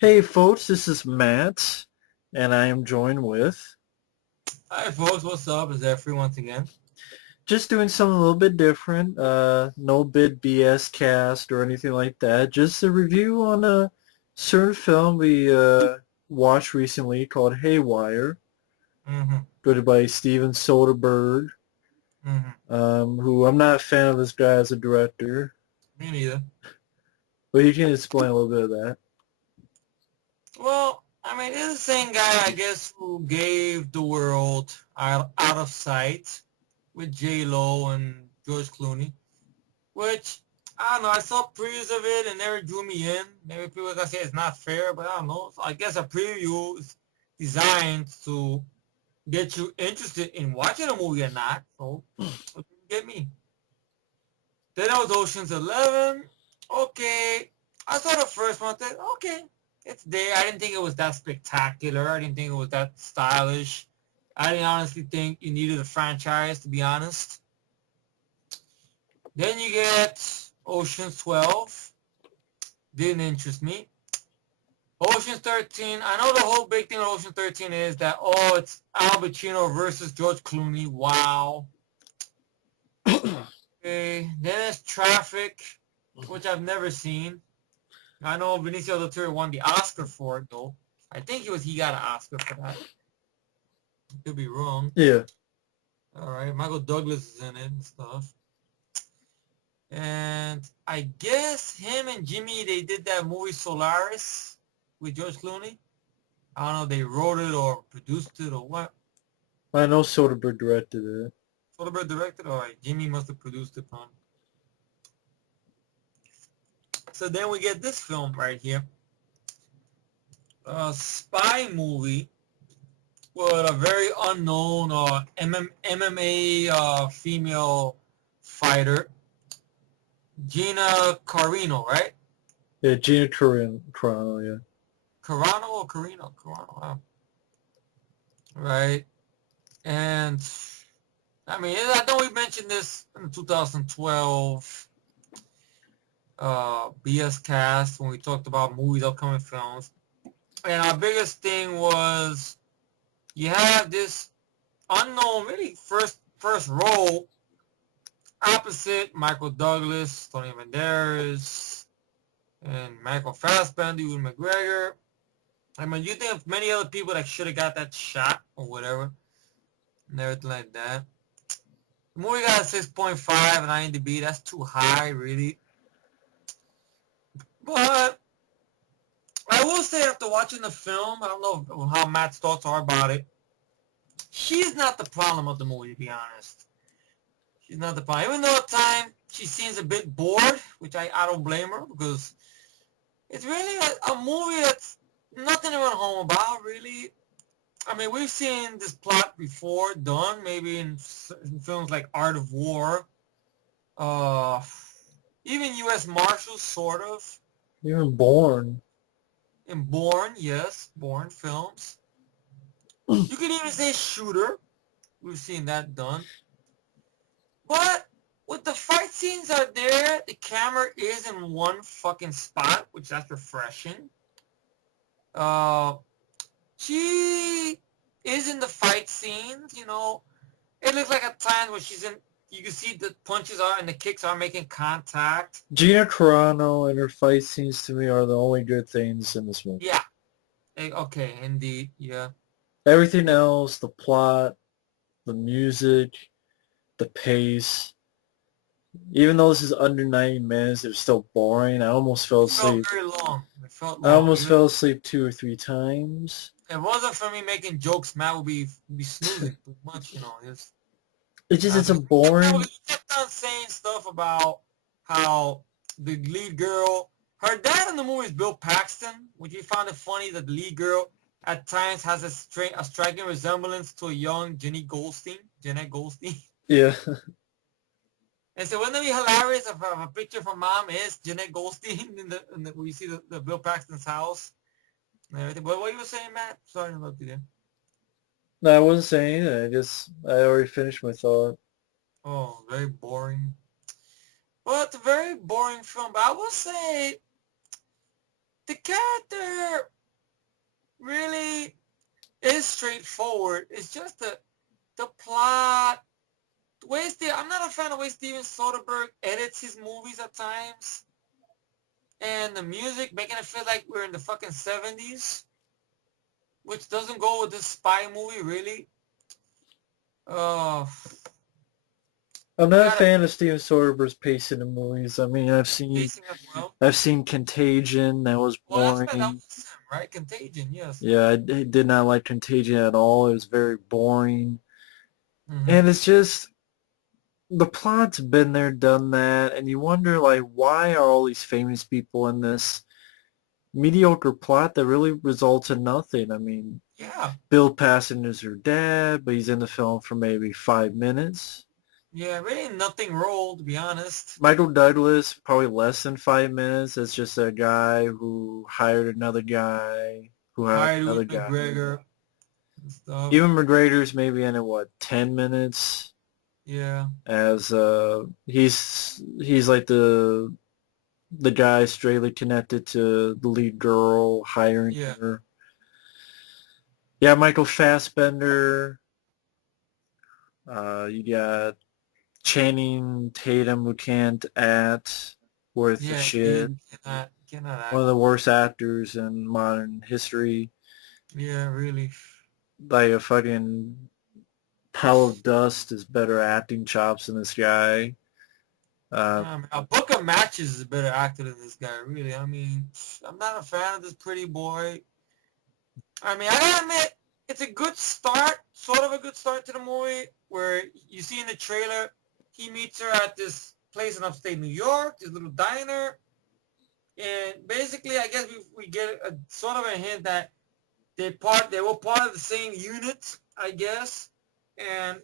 Hey folks, this is Matt, and I am joined with Hi folks, what's up? Is that free once again? just doing something a little bit different. No big BS cast or anything like that. Just a review on a certain film we watched recently called Haywire, Mm-hmm. directed by Steven Soderbergh, Mm-hmm. who I'm not a fan of this guy as a director, Me neither. but he can explain a little bit of that. Well, I mean, it's the same guy, I guess, who gave the world out of Sight with J-Lo and George Clooney, which, I don't know, I saw previews of it and never drew me in. Maybe people are going to say it's not fair, but I don't know. So I guess a preview is designed to get you interested in watching a movie or not, so it didn't get me. Then there was Ocean's 11. Okay. I saw the first one. I thought, okay, it's there. I didn't think it was that spectacular. I didn't think it was that stylish. I didn't honestly think you needed a franchise, to be honest. Then you get Ocean's 12. Didn't interest me. Ocean's 13. I know the whole big thing with Ocean's 13 is that, oh, it's Al Pacino versus George Clooney. Wow. Okay. Then there's Traffic, which I've never seen. I know Benicio del Toro won the Oscar for it, though. I think he got an Oscar for that. Could be wrong. Yeah, All right, Michael Douglas is in it and stuff. And I guess him and Jimmy, they did that movie Solaris with George Clooney. I don't know if they wrote it or produced it or what. I know Soderbergh directed it. Soderbergh directed. All right, Jimmy must have produced it on. So then we get this film right here, a spy movie with a very unknown MMA female fighter, Gina Carino, right? Yeah, Gina Carano, yeah. Carano or Carino? Carano, wow. Right. And I mean, I know we mentioned this in 2012 BS cast when we talked about movies, upcoming films. And our biggest thing was you have this unknown, really first role opposite Michael Douglas, Tony Banderas, and Michael Fassbender, Ewan McGregor. I mean, you think of many other people that should have got that shot or whatever, and everything like that. The movie got a 6.5 on IMDb. That's too high, really. But I will say after watching the film, I don't know how Matt's thoughts are about it. She's not the problem of the movie, to be honest. She's not the problem. Even though at times she seems a bit bored, which I don't blame her because it's really a movie that's nothing to run home about, really. I mean, we've seen this plot before done, maybe in certain films like Art of War, uh, even U.S. Marshals, sort of. Even Born. In Bourne, yes, Bourne films. You could even say Shooter. We've seen that done. But with the fight scenes are there, the camera is in one fucking spot, which that's refreshing. Uh, she is in the fight scenes, you know. It looks like at times where she's in, you can see the punches are and the kicks are making contact. Gina Carano and her fight scenes to me are the only good things in this movie. Yeah. Okay, indeed, yeah. Everything else, the plot, the music, the pace, even though this is under 90 minutes, it's still boring. I almost fell It felt asleep. very long. It felt I long. almost Even fell asleep 2 or 3 times. if it wasn't for me making jokes, Matt would be snoozing too much, you know. It's a Because boring. he kept on saying stuff about how the lead girl, her dad in the movie is Bill Paxton, which we found it funny that the lead girl at times has a striking resemblance to a young Jeanette Goldstein. Yeah. And so wouldn't it be hilarious if a picture from mom is Jeanette Goldstein where you see the Bill Paxton's house and everything. But what you were saying, Matt? Sorry to interrupt you there. No, I wasn't saying anything. I already finished my thought. Oh, very boring. Well, it's a very boring film, but I will say the character is straightforward. It's just the plot. I'm not a fan of the way Steven Soderbergh edits his movies at times, and the music making it feel like we're in the fucking 70s, which doesn't go with this spy movie really. Uh, I'm you not a gotta fan of Steven Soderbergh's pacing in movies. I mean, pacing as well. I've seen Contagion. That was Well, that boring. was him, right? Contagion, yes. Yeah, I did not like Contagion at all. It was very boring. Hmm. And it's just the plot's been there, done that, and you wonder like why are all these famous people in this mediocre plot that really results in nothing? I mean, Yeah, Bill Paxton is her dad, but he's in the film for maybe 5 minutes. yeah, really nothing rolled, to be honest. Michael Douglas, probably less than 5 minutes. It's just a guy who hired another guy, who hired Hired another Ewan guy. McGregor and stuff. Ewan McGregor's maybe in it, what, 10 minutes? Yeah, As he's like the guy straightly connected to the lead girl, hiring yeah, her. Yeah, Michael Fassbender. You got Channing Tatum, who can't act worth a yeah. shit. Cannot One act. of the worst actors in modern history. Yeah, really. Like a fucking pile of dust is better acting chops than this guy. A book of matches is a better actor than this guy, really. I mean, I'm not a fan of this pretty boy. I mean, I gotta admit, it's a good start, sort of a good start to the movie, where you see in the trailer, he meets her at this place in upstate New York, this little diner, and basically, I guess we get a sort of a hint that they were part of the same unit, I guess, and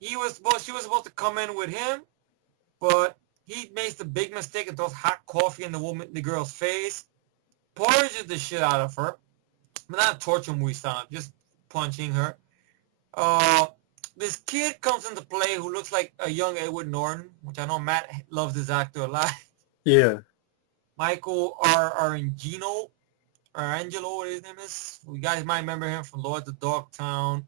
she was supposed to come in with him, but he makes the big mistake and throws hot coffee in the girl's face, porridges the shit out of her. But not torture movie style, just punching her. Uh, this kid comes into play who looks like a young Edward Norton, which I know Matt loves this actor a lot. yeah. Michael Arangino, or Angelo, what his name is. You guys might remember him from Lord of the Dogtown.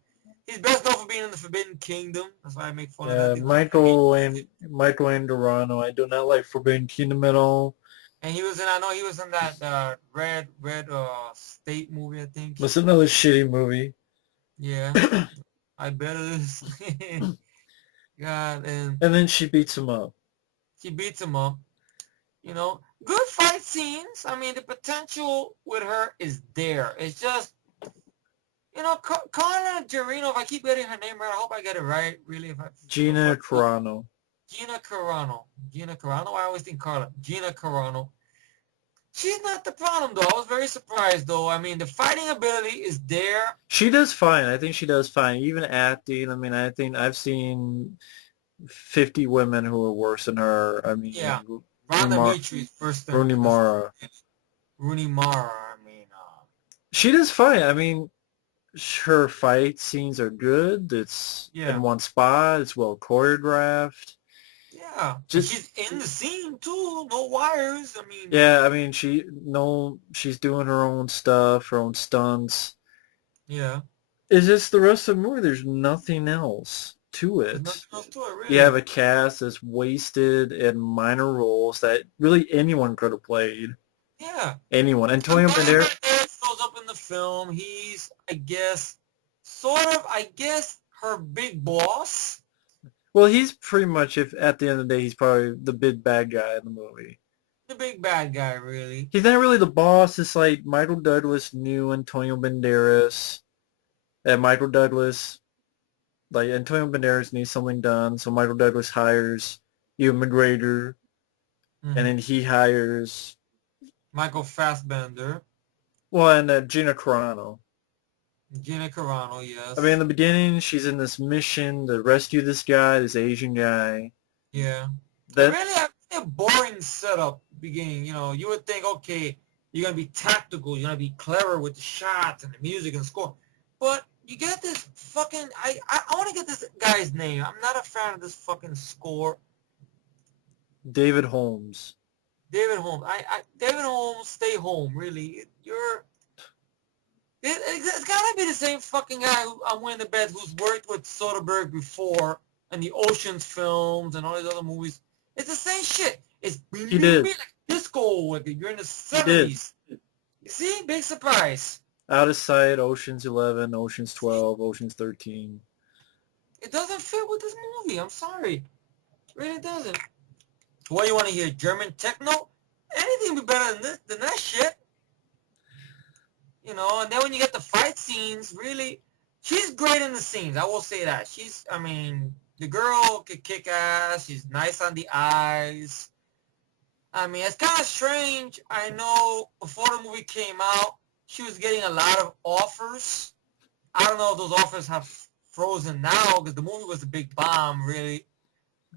He's best known for being in the Forbidden Kingdom. That's why I make fun of that. Yeah, Michael and Dorano. I do not like Forbidden Kingdom at all. And I know he was in that Red State movie, I think. It's another shitty movie. Yeah, I bet it is. God, and And then she beats him up. she beats him up. Good fight scenes. I mean, the potential with her is there. It's just, Carla Jarino, if I keep getting her name right, I hope I get it right, really. Gina Carano. Gina Carano. Gina Carano? I always think Carla. Gina Carano. She's not the problem, though. I was very surprised, though. I mean, the fighting ability is there. She does fine. I think she does fine. Even acting. I mean, I think I've seen 50 women who are worse than her. I mean, Yeah. Ronda Dimitri's first. Rooney Mara. Rooney Mara. I mean, she does fine. I mean, her fight scenes are good. It's in one spot. It's well choreographed. Yeah, she's in the scene too. No wires. I mean. Yeah, I mean she's doing her own stuff, her own stunts. Yeah. It's just the rest of the movie. There's nothing else to it. There's nothing else to it, really. You have a cast that's wasted in minor roles that really anyone could have played. Yeah. Anyone. Antonio Banderas shows up in the film. He's, I guess, her big boss. Well, he's pretty much, if at the end of the day, he's probably the big bad guy in the movie. The big bad guy, really. He's not really the boss. It's like Michael Douglas knew Antonio Banderas. And Michael Douglas, like Antonio Banderas needs something done, so Michael Douglas hires Ewan McGregor, and then he hires Michael Fassbender. Well, and Gina Carano. Gina Carano, yes. I mean, in the beginning, she's in this mission to rescue this guy, this Asian guy. Yeah. Really a boring setup beginning. You would think, okay, you're going to be tactical, you're going to be clever with the shots and the music and the score. But you get this fucking... I want to get this guy's name. I'm not a fan of this fucking score. David Holmes. David Holmes. David Holmes, stay home, really. It's gotta be the same fucking guy who I'm willing to bet who's worked with Soderbergh before and the Ocean's films and all these other movies. It's the same shit. It's He did. like disco. Like you're in the He did. 70s. You see, big surprise. Out of Sight, Ocean's 11, Ocean's 12, Ocean's 13. It doesn't fit with this movie. I'm sorry, it really doesn't. What do you want to hear? German techno? Anything would be better than that shit. You know, and then when you get the fight scenes, really, she's great in the scenes. I will say that. I mean, the girl could kick ass. She's nice on the eyes. I mean, it's kind of strange. I know before the movie came out, she was getting a lot of offers. I don't know if those offers have frozen now because the movie was a big bomb, really.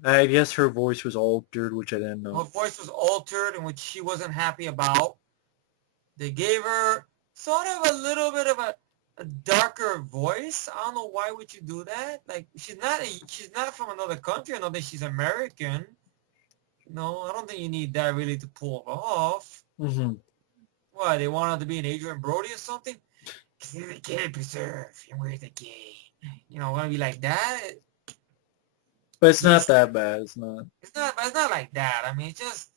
I guess her voice was altered, which I didn't know. Her voice was altered, and which she wasn't happy about. They gave her sort of a little bit of a darker voice. I don't know why would you do that. Like she's not from another country. I know that she's American. No, I don't think you need that really to pull it off. Mm-hmm. What, they want her to be an Adrian Brody or something? Cause the kid preserve and where's the game? You know, want to be like that? But it's not that bad. It's not. It's not like that. I mean, it's just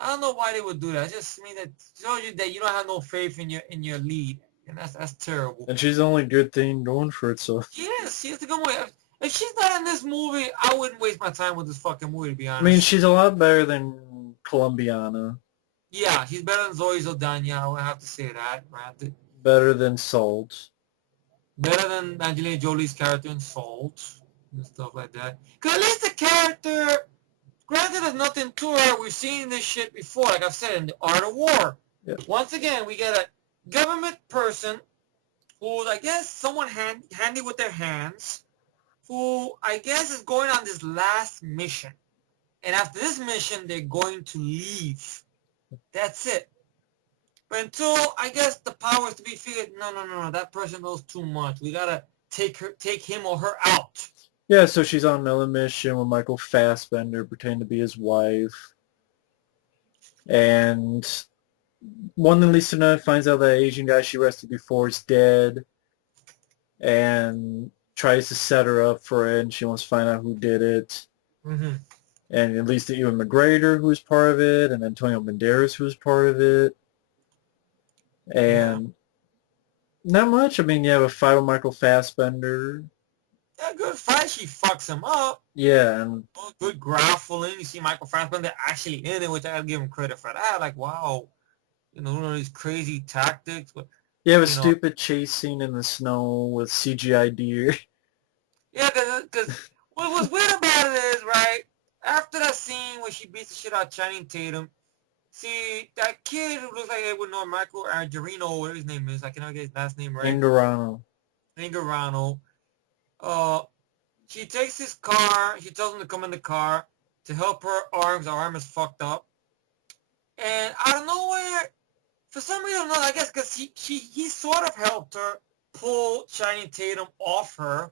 I don't know why they would do that. It just mean that shows you that you don't have no faith in your lead, and that's terrible. And she's the only good thing going for it. So. Yes, she has to go away. If she's not in this movie, I wouldn't waste my time with this fucking movie, to be honest. I mean, she's a lot better than Colombiana. Yeah, she's better than Zoe Saldana. I would have to say that. Granted. Better than Salt. Better than Angelina Jolie's character in Salt and stuff like that. Because at least the character, granted there's nothing to her. We've seen this shit before, like I've said, in The Art of War. Yep. Once again, we get a government person who's, I guess, someone handy with their hands, who I guess is going on this last mission. And after this mission, they're going to leave. That's it. But until, I guess, the powers to be figured, no, that person knows too much. We gotta take him or her out. Yeah, so she's on another mission with Michael Fassbender pretending to be his wife. And one of the listeners finds out that Asian guy she arrested before is dead. And tries to set her up for it, and she wants to find out who did it. Mm-hmm. And at least Ewan McGregor, who was part of it, and Antonio Banderas, who was part of it. And not much. I mean, you have a fight with Michael Fassbender. Yeah, good fight. She fucks him up. Yeah, and good grappling. You see Michael Fassbender actually in it, which I gotta give him credit for that. Like, wow, one of these crazy tactics. But you have a stupid chase scene in the snow with CGI deer. Yeah, because what was weird about it is, right, after that scene where she beats the shit out of Channing Tatum, see, that kid who looks like Edward Norton, Michael Argerino, whatever his name is, I cannot get his last name right. Ingarano. She takes his car, she tells him to come in the car to help her arms. Her arm is fucked up. And out of nowhere, for some reason, I guess because he sort of helped her pull Channing Tatum off her,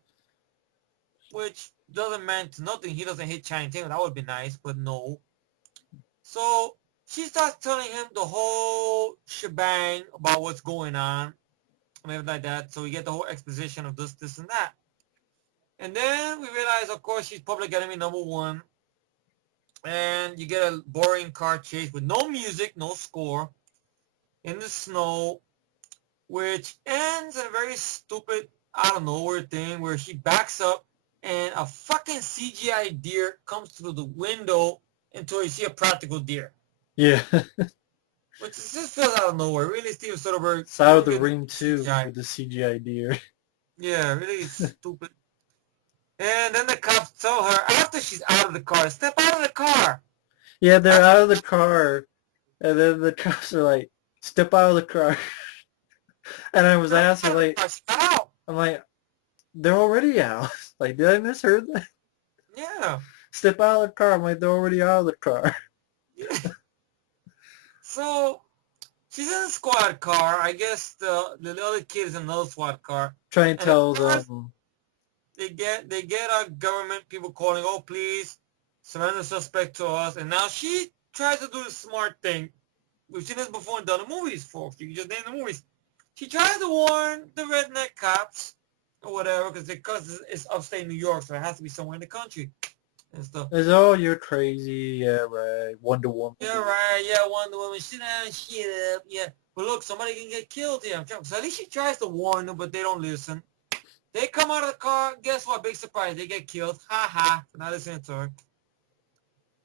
which doesn't mean to nothing. He doesn't hit Channing Tatum. That would be nice, but no. So she starts telling him the whole shebang about what's going on and everything like that. So we get the whole exposition of this, and that. And then we realize, of course, she's public enemy number one. And you get a boring car chase with no music, no score, in the snow, which ends in a very stupid, out of nowhere thing where she backs up and a fucking CGI deer comes through the window until you see a practical deer. Yeah. Which just feels out of nowhere. Really, Steven Soderbergh. It's out of the ring, too, with the CGI deer. Yeah, really stupid. And then the cops tell her, after she's out of the car, step out of the car. Yeah, they're out of the car. And then the cops are like, step out of the car. And I was asking, like, I'm like, they're already out. Like, did I misheard that? Yeah. Step out of the car. I'm like, they're already out of the car. Yeah. So, she's in a squad car. I guess the other kid is in another squad car. Trying to tell them. They get our government people calling, oh, please, surrender the suspect to us. And now she tries to do the smart thing. We've seen this before and done the movies, folks. You can just name the movies. She tries to warn the redneck cops or whatever because it's upstate New York, so it has to be somewhere in the country and stuff. It's, oh, you're crazy. Yeah, right. Wonder Woman. Yeah, right. Yeah, Wonder Woman. Sit down, shit up. Yeah. But look, somebody can get killed here. So at least she tries to warn them, but they don't listen. They come out of the car. Guess what? Big surprise. They get killed. Ha ha. For not listening to her.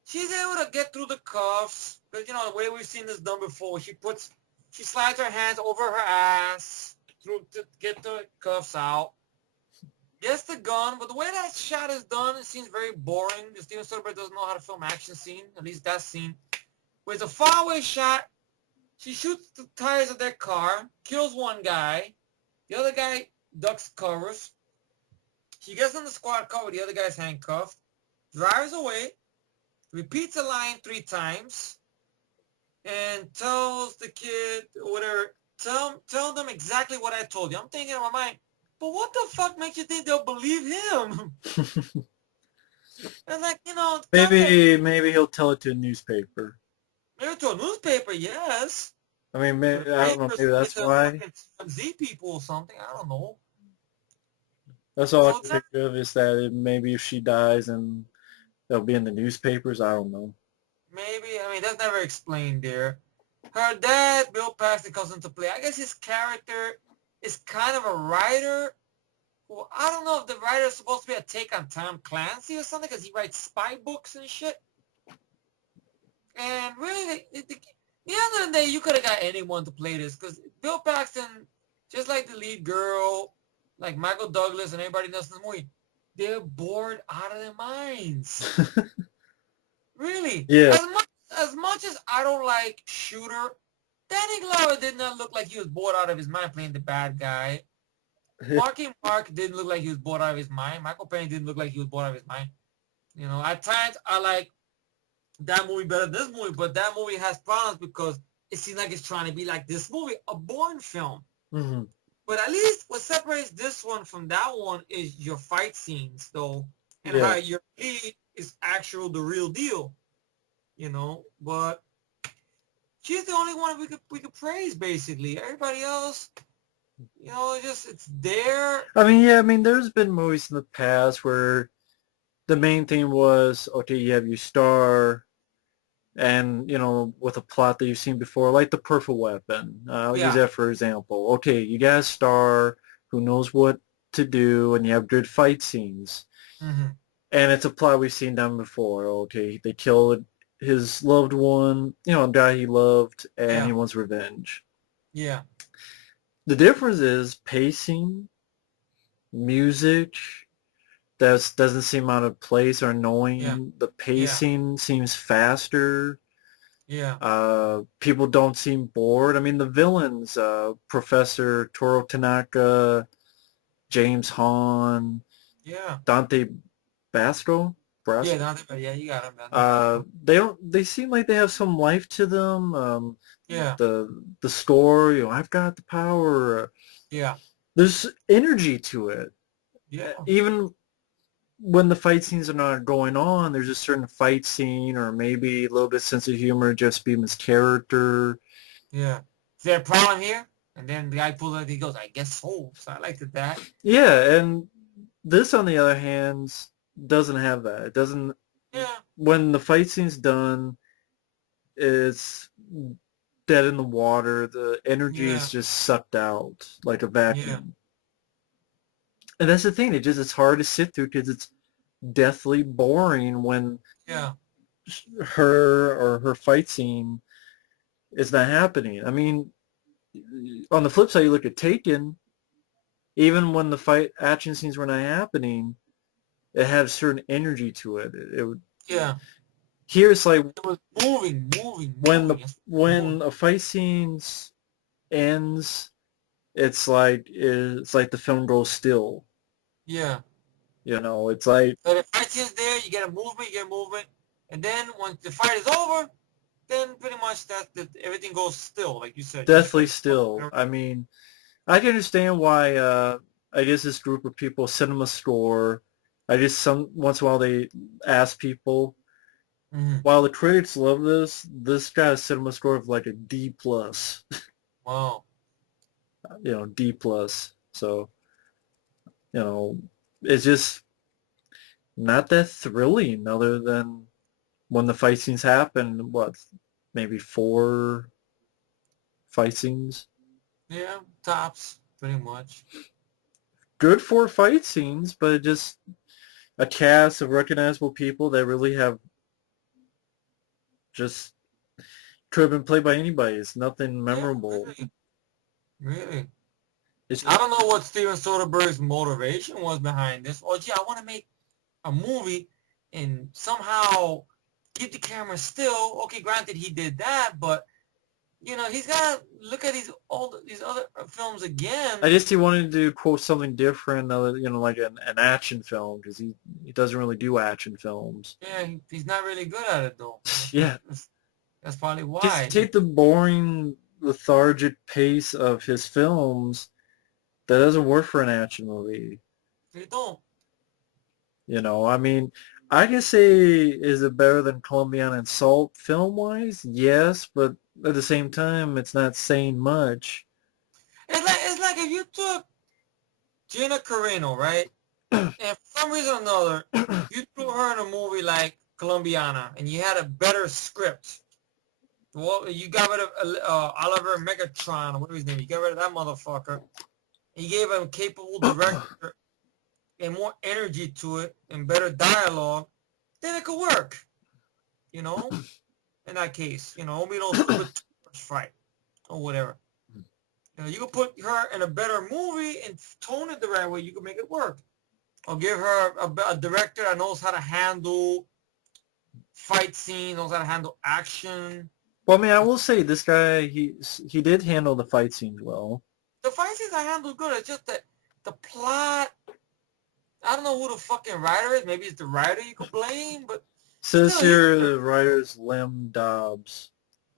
She's able to get through the cuffs. Because, you know, the way we've seen this done before, she slides her hands over her ass to get the cuffs out. Gets the gun, but the way that shot is done, it seems very boring. Steven Soderbergh doesn't know how to film action scene, at least that scene. But it's a faraway shot. She shoots the tires of their car, kills one guy. The other guy ducks covers. She gets in the squad car with the other guy's handcuffed. Drives away. Repeats a line 3 times. And tells the kid, whatever, tell them exactly what I told you. I'm thinking in my mind, but what the fuck makes you think they'll believe him? And like, you know, maybe he'll tell it to a newspaper. maybe to a newspaper, yes. I mean, maybe, I don't know. Maybe that's why. Z people or something. I don't know. That's all I can think of is that maybe if she dies and they'll be in the newspapers. I don't know. Maybe. I mean, that's never explained there. Her dad, Bill Paxton, comes into play. I guess his character is kind of a writer. Well, I don't know if the writer is supposed to be a take on Tom Clancy or something because he writes spy books and shit. And really, at the end of the day, you could have got anyone to play this because Bill Paxton, just like the lead girl, like Michael Douglas and everybody else in the movie, they're bored out of their minds. Really? Yeah. As much as I don't like Shooter, Danny Glover did not look like he was bored out of his mind playing the bad guy. Marky Mark didn't look like he was bored out of his mind. Michael Payne didn't look like he was bored out of his mind. You know, at times I like that movie better than this movie, but that movie has problems because it seems like it's trying to be like this movie, a Bourne film. Mm-hmm. But at least what separates this one from that one is your fight scenes, though, and how your lead is the real deal. You know, but she's the only one we could praise basically. Everybody else, you know, it's there. I mean, there's been movies in the past where the main thing was, okay, you have your star, and, you know, with a plot that you've seen before, like The Perfect Weapon. I'll use that for example. Okay, you got a star who knows what to do, and you have good fight scenes. Mm-hmm. And it's a plot we've seen done before. Okay, they killed his loved one, you know, a guy he loved, and he wants revenge. Yeah. The difference is pacing, music, that doesn't seem out of place or annoying. Yeah. The pacing seems faster. Yeah. People don't seem bored. I mean, the villains, Professor Toru Tanaka, James Hahn, Dante Basco. Yeah, you got him. They seem like they have some life to them. Yeah. The story, you know, I've got the power. Yeah. There's energy to it. Yeah. Even when the fight scenes are not going on, there's a certain fight scene or maybe a little bit of sense of humor, just Beeman's character. Yeah. Is there a problem here? And then the guy pulls out, he goes, I guess so. So I liked that. Yeah, and this, on the other hand, doesn't have that. It doesn't. Yeah. When the fight scene's done, it's dead in the water. The energy is just sucked out like a vacuum. Yeah. And that's the thing. It's hard to sit through because it's deathly boring when her fight scene is not happening. I mean, on the flip side, you look at Taken. Even when the fight action scenes were not happening, it had a certain energy to it. It would. Yeah. Here it's like it was moving. When a fight scene ends, it's like the film goes still. Yeah. You know, it's like. So the fight scene's there. You get a movement, and then once the fight is over, then pretty much everything goes still, like you said. Deathly still. I mean, I can understand why. I guess this group of people, cinema score. I just once in a while they ask people. Mm-hmm. While the critics love this got a cinema score of like a D+. Wow. D plus. So, it's just not that thrilling other than when the fight scenes happen, what, maybe four fight scenes? Yeah, tops, pretty much. Good for fight scenes, but just a cast of recognizable people that really have just could have been played by anybody. It's nothing Yeah, memorable. really, really. It's I just, don't know what Steven Soderbergh's motivation was behind this. Oh, gee, I want to make a movie and somehow keep the camera still. Okay, granted he did that, but he's got to look at these other films I again. guess he wanted to quote something different, other, like an action film, because he doesn't really do action films. Yeah, he's not really good at it though. Yeah, That's probably just why. take the boring, lethargic pace of his films. That doesn't work for an action movie. They don't. I mean, I can say, is it better than Colombiana and Salt film-wise? Yes, but at the same time, it's not saying much. It's like if you took Gina Carano, right, and for some reason or another, you threw her in a movie like Colombiana, and you had a better script. Well, you got rid of Oliver Megatron, or whatever his name. You got rid of that motherfucker. And you gave him a capable director and more energy to it and better dialogue. Then it could work. You know, in that case, only those stupid fight or whatever. You could put her in a better movie and tone it the right way. You could make it work. Or give her a director that knows how to handle fight scene, knows how to handle action. Well, I mean, I will say this guy, he did handle the fight scenes well. The fight scenes I handle good. It's just that the plot. I don't know who the fucking writer is. Maybe it's the writer you could blame, but Says still, here the writer's Lem Dobbs.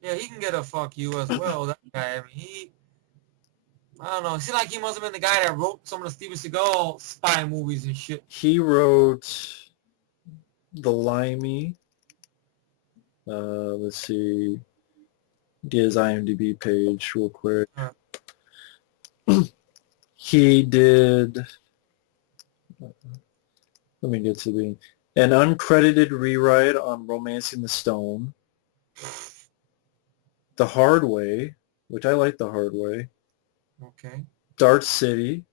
yeah, he can get a fuck you as well. That guy. I mean, I don't know. It seems like he must have been the guy that wrote some of the Steven Seagal spy movies and shit. He wrote The Limey. Let's see. Get his IMDb page real quick. He did. Let me get to an uncredited rewrite on Romancing the Stone. The Hard Way, which I like. The Hard Way. Okay. Dart City.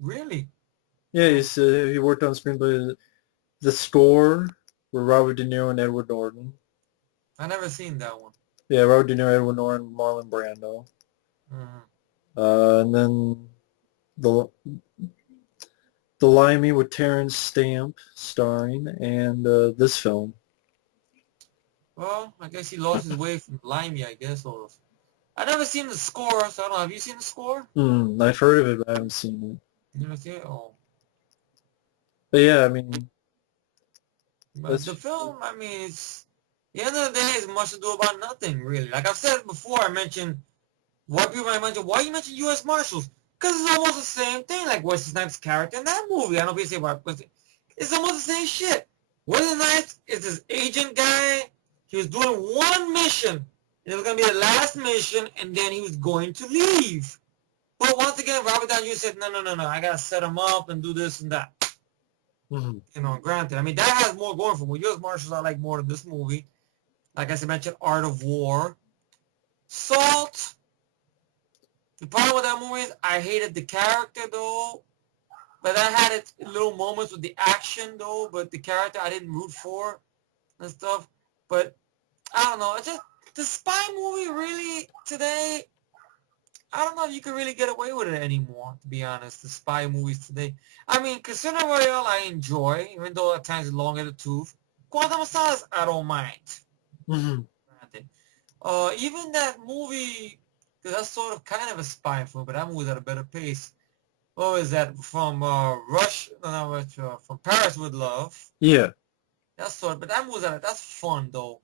Really? Yeah, he worked on screenplay. The Score with Robert De Niro and Edward Norton. I never seen that one. Yeah, Robert De Niro, Edward Norton, Marlon Brando. Mm-hmm. And then the Limey with Terrence Stamp starring, and this film. Well, I guess he lost his way from Limey, I guess. Or I never seen The Score, so I don't know. Have you seen The Score? I've heard of it, but I haven't seen it. You never seen it? Oh. But yeah, I mean, But the film, I mean, it's the end of the day, it's much to do about nothing, really. Like I've said before, I mentioned why people might mention why you mention U.S. Marshals, because it's almost the same thing. Like Wesley Snipes' character in that movie. I don't know if you say why, but it's almost the same shit. Wesley Snipes is this agent guy. He was doing one mission, and it was gonna be the last mission, and then he was going to leave. But once again, Robert Downey Jr. said, no, I gotta set him up and do this and that. Mm-hmm. Granted, I mean that has more going for me. U.S. Marshals I like more than this movie. Like I mentioned, Art of War. Salt. The problem with that movie is I hated the character though, but I had its little moments with the action though. But the character I didn't root for and stuff. But I don't know. It's just the spy movie really today. I don't know if you can really get away with it anymore, to be honest, the spy movies today. I mean, Casino Royale I enjoy, even though at times it's long in the tooth. Quantum of Solace I don't mind. Mm-hmm. Even that movie, because that's sort of kind of a spy film, but that movie's at a better pace. What was that? From from Paris with Love. Yeah. That's but that movie's that's fun though.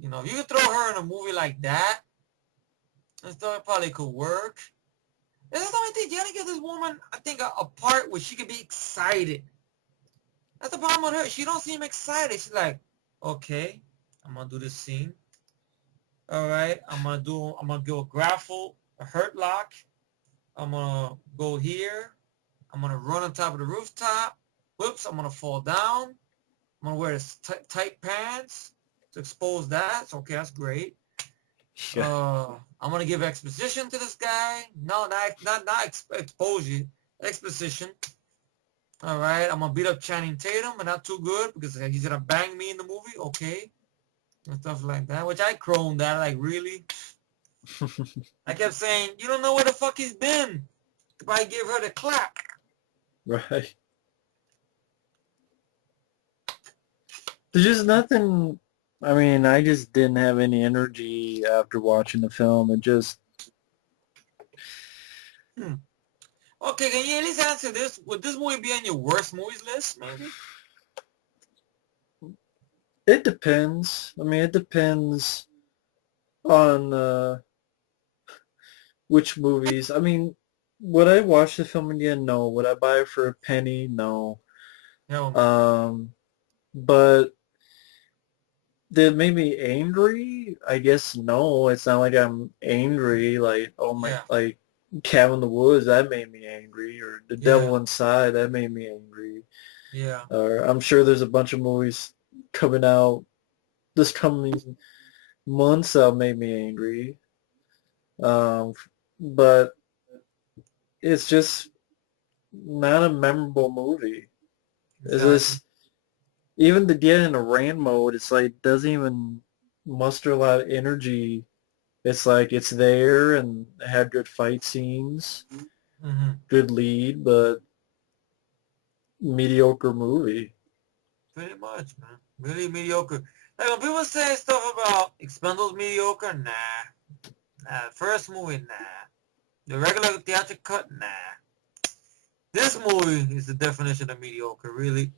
If you could throw her in a movie like that, and stuff, it probably could work. That's the only thing. You gotta give this woman, I think, a part where she could be excited. That's the problem with her. She don't seem excited. She's like, okay, I'm gonna do this scene. All right, I'm gonna do a grapple, a hurt lock. I'm gonna go here. I'm gonna run on top of the rooftop. Whoops! I'm gonna fall down. I'm gonna wear tight pants to expose that. So, okay, that's great. Yeah. I'm gonna give exposition to this guy. No, not exposure. Exposition. All right. I'm gonna beat up Channing Tatum, but not too good because he's gonna bang me in the movie. Okay, and stuff like that. Which I croned that. Like, really? I kept saying, you don't know where the fuck he's been. If I give her the clap. Right. There's just nothing. I mean, I just didn't have any energy after watching the film. It just, Okay, can you at least answer this? Would this movie be on your worst movies list, maybe? it depends. I mean, it depends on which movies. I mean, would I watch the film again? No. Would I buy it for a penny? No. Hell no. But did it make me angry? I guess no. It's not like I'm angry. Like, oh my, Yeah, like Cabin in the Woods, that made me angry, or The yeah, Devil Inside, that made me angry. yeah. Or I'm sure there's a bunch of movies coming out this coming months that made me angry. Um, but it's just not a memorable movie. Is Exactly. this even the get in a rain mode? It's like doesn't even muster a lot of energy. It's like it's there and it had good fight scenes, Mm-hmm. good lead, but mediocre movie. Pretty much, man. Really mediocre. Like when people say stuff about Expendables mediocre, nah. Nah. The first movie, nah. The regular theatrical cut, nah. This movie is the definition of mediocre, really.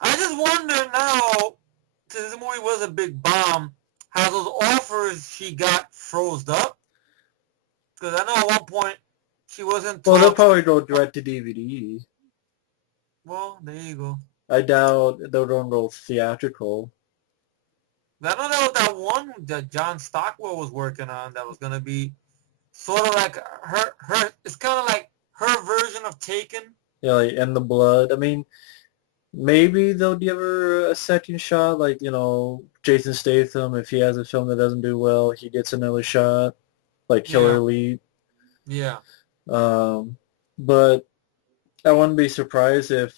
I just wonder now, since the movie was a big bomb, how those offers she got froze up. Because I know at one point she was in Well, they'll talks. probably go direct to DVD. Well, there you go. I doubt they'll go theatrical. I know there was that one that John Stockwell was working on that was gonna be sort of like her. It's kind of like her version of Taken. Yeah, like In the Blood. I mean, maybe they'll give her a second shot, like, Jason Statham, if he has a film that doesn't do well, he gets another shot, like Killer Yeah, Elite. yeah, Um, but I wouldn't be surprised if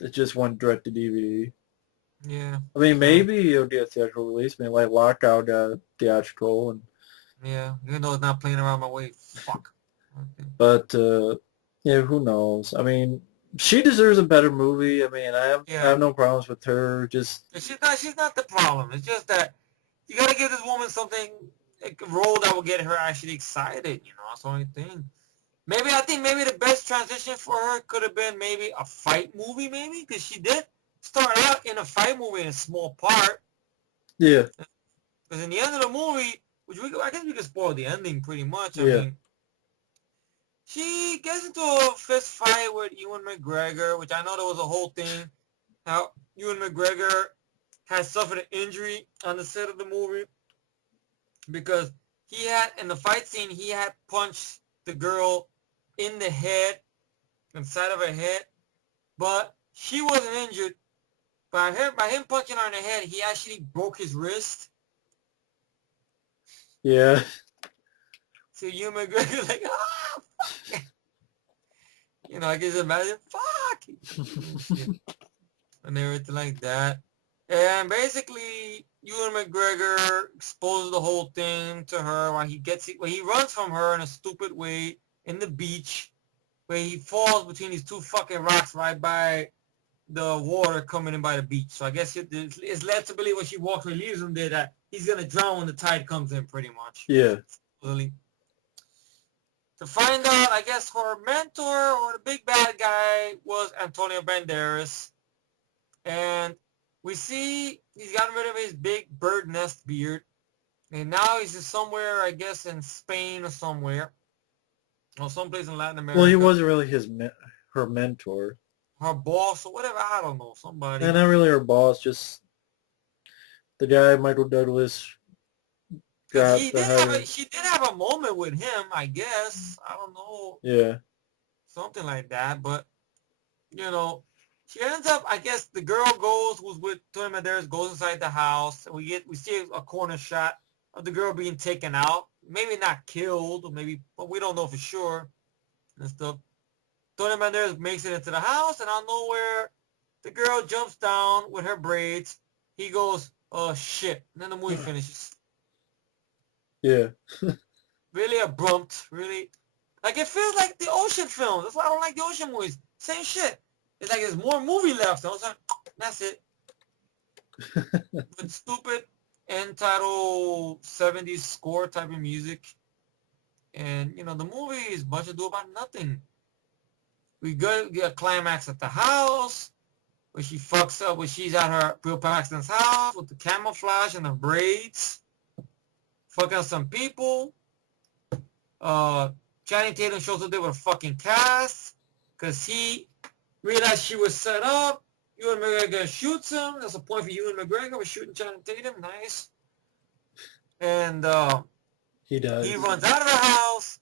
it just went direct to DVD. yeah, I mean, yeah, maybe it'll get a theatrical release. I mean, like Lockout got theatrical, yeah. Even though it's not playing around my way. Fuck. Okay. but yeah, who knows? I mean, she deserves a better movie. I mean, I Yeah, have no problems with her. Just she's not the problem. It's just that you gotta give this woman something, like a role that will get her actually excited. That's the only thing. Maybe I think maybe the best transition for her could have been maybe a fight movie, maybe because she did start out in a fight movie in a small part. yeah, Because in the end of the movie, I guess we could spoil the ending pretty much. I yeah, mean, she gets into a fist fight with Ewan McGregor, which I know there was a whole thing how Ewan McGregor had suffered an injury on the set of the movie because he had in the fight scene he had punched the girl in the head, inside of her head, but she wasn't injured. By him punching her in the head, he actually broke his wrist. yeah. So Ewan McGregor like, ah, fuck. I can just imagine, fuck, and everything like that. And basically, Ewan McGregor exposes the whole thing to her when he runs from her in a stupid way in the beach, where he falls between these two fucking rocks right by the water coming in by the beach. So I guess it's led to believe when she walks and leaves him there that he's gonna drown when the tide comes in, pretty much. Yeah. Really. To find out, I guess her mentor or the big bad guy was Antonio Banderas. And we see he's gotten rid of his big bird nest beard. And now he's just somewhere, I guess, in Spain or somewhere. Or someplace in Latin Well, he America. wasn't really her mentor. Her boss or whatever, I don't know, somebody. And not really her boss, just the guy Michael Douglas Because having. she did have a moment with him, I guess. I don't know, Yeah. something like that. But you know, she ends up. I guess the girl who's with Tony Banderas, goes inside the house, and we see a corner shot of the girl being taken out. Maybe not killed, or maybe, but we don't know for sure and stuff. Tony Banderas makes it into the house, and out of nowhere, the girl jumps down with her braids. He goes, "Oh shit!" And then the movie finishes. Yeah. Really abrupt. Really, like it feels like the ocean films. That's why I don't like the ocean movies. Same shit. It's like there's more movie left. I was like, that's it. But stupid end title 70s score type of music. And, the movie is a bunch of do about nothing. We get a climax at the house where she fucks up when she's at her Bill Paxton's house with the camouflage and the braids. Fucking up some people. Channing Tatum shows up there with a fucking cast because he realized she was set up. Ewan McGregor shoots him. That's a point for Ewan McGregor for shooting Channing Tatum. Nice. And He does. he runs out of the house.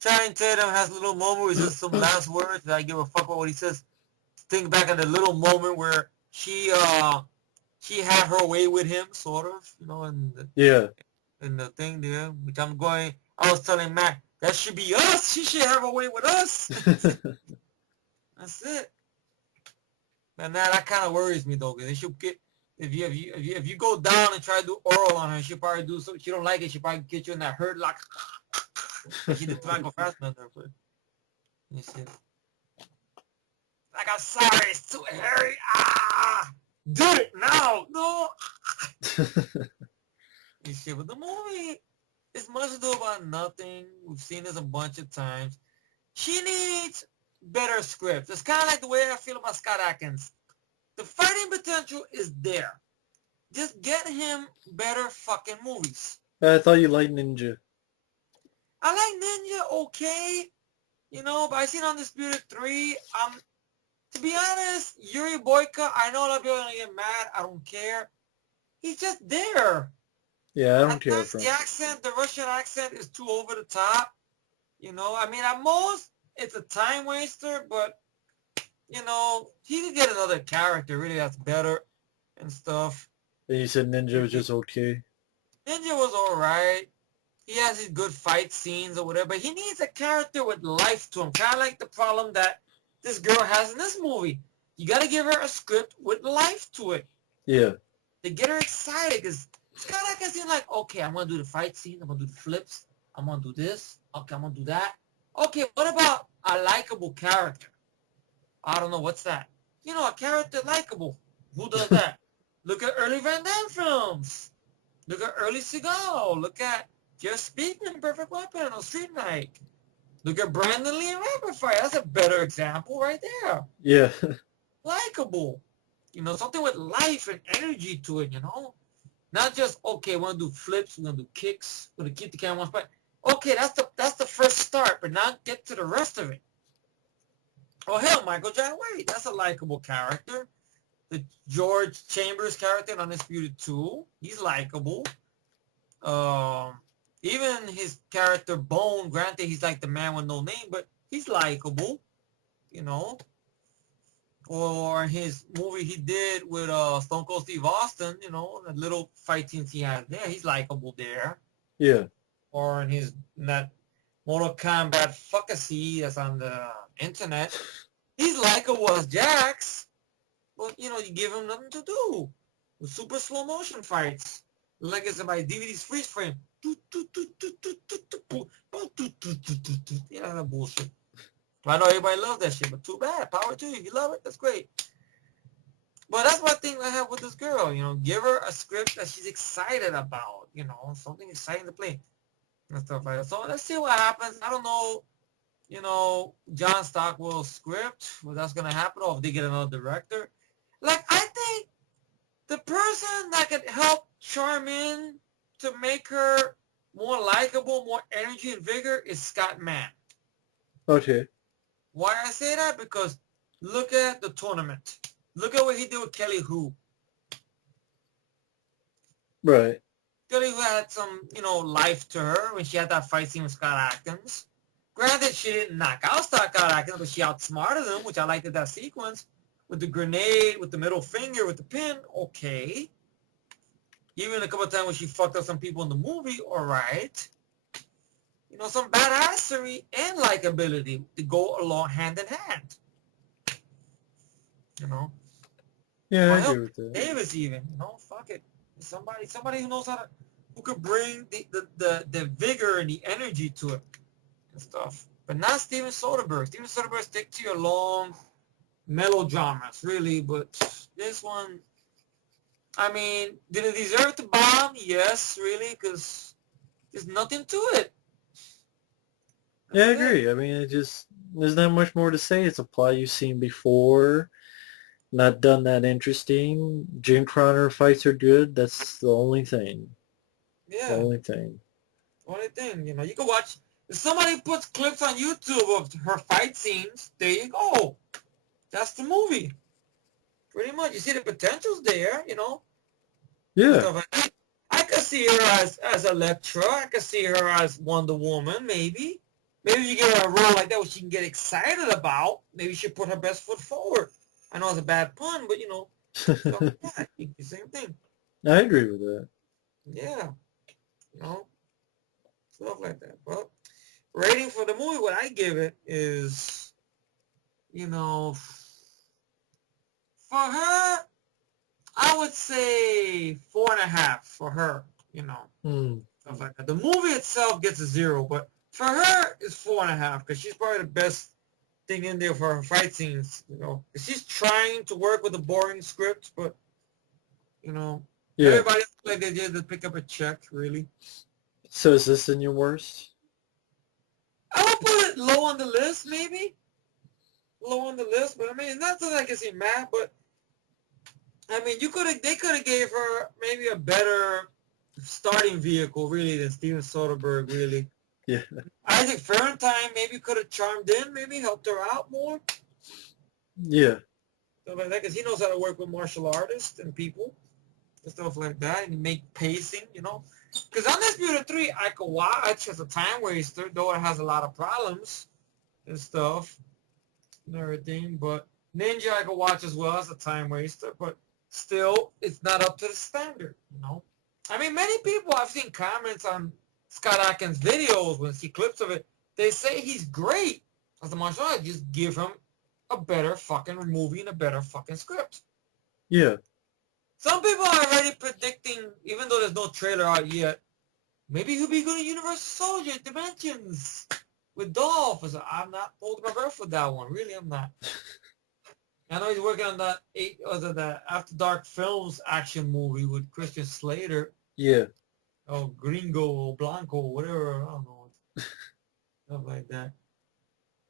Channing Tatum has a little moment where he says some last words that I give a fuck about what he says. Think back on the little moment where she had her way with him, sort of, in the thing there, which I was telling Mac, that should be us. She should have her way with us. That's it. And that kind of worries me though, because she'll get if you go down and try to do oral on her, she'll probably do something. She don't like it. She'll probably get you in that hurt lock. She did Michael Fassbender, but you see. Like, I'm sorry, it's too hairy. Do it now. No. You see, but the movie is much ado about nothing. We've seen this a bunch of times. She needs better scripts. It's kind of like the way I feel about Scott Adkins. The fighting potential is there. Just get him better fucking movies. I thought you liked Ninja. I like Ninja okay, but I seen Undisputed 3. To be honest, Yuri Boyka, I know a lot of people are going to get mad. I don't care. He's just there. Yeah, I don't care for him. The accent, the Russian accent is too over the top. I mean, at most, it's a time waster, but, he could get another character, really, that's better and stuff. And you said Ninja was just okay. Ninja was alright. He has his good fight scenes or whatever, but he needs a character with life to him. Kind of like the problem that this girl has in this movie. You got to give her a script with life to it. Yeah. To get her excited, because it's kind of like I seem like, okay, I'm going to do the fight scene, I'm going to do the flips, I'm going to do this, okay, I'm going to do that. Okay, what about a likable character? I don't know, what's that? A character likable. Who does that? Look at early Van Damme films. Look at early Seagal. Look at Jeff Speakman, Perfect Weapon, or Street Night. Look at Brandon Lee in Rapid Fire. That's a better example right there. Yeah. Likable. Something with life and energy to it, Not just, okay, we're going to do flips, we're going to do kicks, we're going to keep the camera on spot. Okay, that's the first start, but now get to the rest of it. Oh, hell, Michael Jai White. That's a likable character. The George Chambers character in Undisputed 2, he's likable. Even his character Bone, granted he's like the man with no name, but he's likable, Or his movie he did with Stone Cold Steve Austin, the little fight scenes he has there, he's likable there. Yeah. Or in that Mortal Kombat fuckacy that's on the internet, he's likable as Jax, but you give him nothing to do with super slow motion fights, like it's my DVD's freeze frame. Yeah, that bullshit. I know everybody loves that shit, but too bad. Power to you. If you love it, that's great. But that's one thing I have with this girl. Give her a script that she's excited about. Something exciting to play and stuff like that. So let's see what happens. I don't know. John Stockwell's script, whether that's gonna happen, or if they get another director. Like, I think the person that could help Charmin to make her more likable, more energy and vigor is Scott Mann. Okay. Why I say that? Because look at the tournament. Look at what he did with Kelly Hu. Right. could have had some, life to her when she had that fight scene with Scott Adkins. Granted, she didn't knock out Scott Adkins, but she outsmarted him, which I liked that sequence. With the grenade, with the middle finger, with the pin, okay. Even a couple of times when she fucked up some people in the movie, all right. Some badassery and likability to go along hand in hand. Yeah, I Well, agree with that. Davis even, fuck it. Somebody who knows who could bring the vigor and the energy to it and stuff. But not Steven Soderbergh. Steven Soderbergh stick to your long melodramas, really. But this one, I mean, did it deserve to bomb? Yes, really, because there's nothing to it. Yeah, I agree. I mean, there's not much more to say. It's a plot you've seen before. Not done that interesting. Gina Carano fights are good. That's the only thing. Yeah. The only thing. Only thing, you can watch. If somebody puts clips on YouTube of her fight scenes, there you go. That's the movie. Pretty much. You see the potential's there, Yeah. Stuff like that. I could see her as Elektra. I could see her as Wonder Woman, maybe. Maybe you get her a role like that which she can get excited about. Maybe she put her best foot forward. I know it's a bad pun, but, stuff like that. The same thing. I agree with that. Yeah. Stuff like that. Well, rating for the movie, what I give it is, for her, I would say 4.5 for her, Stuff like that. The movie itself gets a 0, but for her, it's 4.5 because she's probably the best thing in there for her fight scenes, She's trying to work with a boring script, but, Yeah. everybody like they did to pick up a check, really. So is this in your worst? I would put it low on the list, maybe. Low on the list, but I mean, not that I can see mad, but I mean, they could have gave her maybe a better starting vehicle, really, than Steven Soderbergh, really. Yeah. Isaac Fairentine maybe could have charmed in, maybe helped her out more. Yeah. Stuff like that, because he knows how to work with martial artists and people and stuff like that, and make pacing, Because Undisputed 3, I could watch as a time waster, though it has a lot of problems and stuff and everything. But Ninja I could watch as well as a time waster, but still, it's not up to the standard, I mean, many people, I've seen comments on Scott Adkins' videos when see clips of it, they say he's great as a martial artist. Just give him a better fucking movie and a better fucking script. Yeah. Some people are already predicting, even though there's no trailer out yet, maybe he'll be good in Universal Soldier Dimensions with Dolph. I'm not holding my breath for that one. Really, I'm not. I know he's working on that After Dark Films action movie with Christian Slater. Yeah. Oh, Gringo or Blanco, whatever. I don't know. Stuff like that.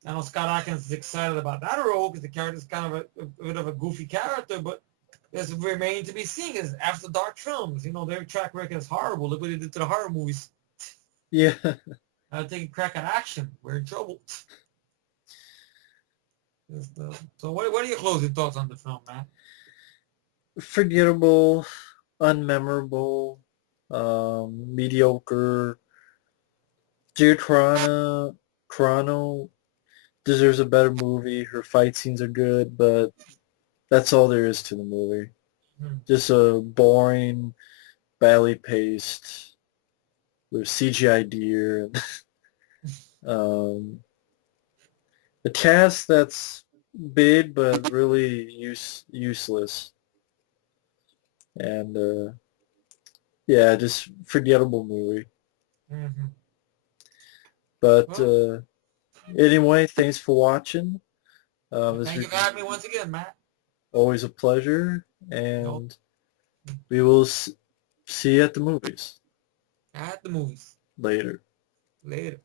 I know Scott Adkins is excited about that role because the character's kind of a bit of a goofy character, but there's remaining to be seen is After Dark Films. Their track record is horrible. Look what they did to the horror movies. Yeah. I'll take a crack at action. We're in trouble. So what are your closing thoughts on the film, man? Forgettable, unmemorable, mediocre. Gina Carano deserves a better movie. Her fight scenes are good, but that's all there is to the movie. Just a boring, badly paced, with CGI deer. The cast that's big but really useless. And yeah, just forgettable movie. Mm-hmm. But anyway, thanks for watching. Thank you for having me once again, Matt. Always a pleasure, and we will see you at the movies. At the movies. Later. Later.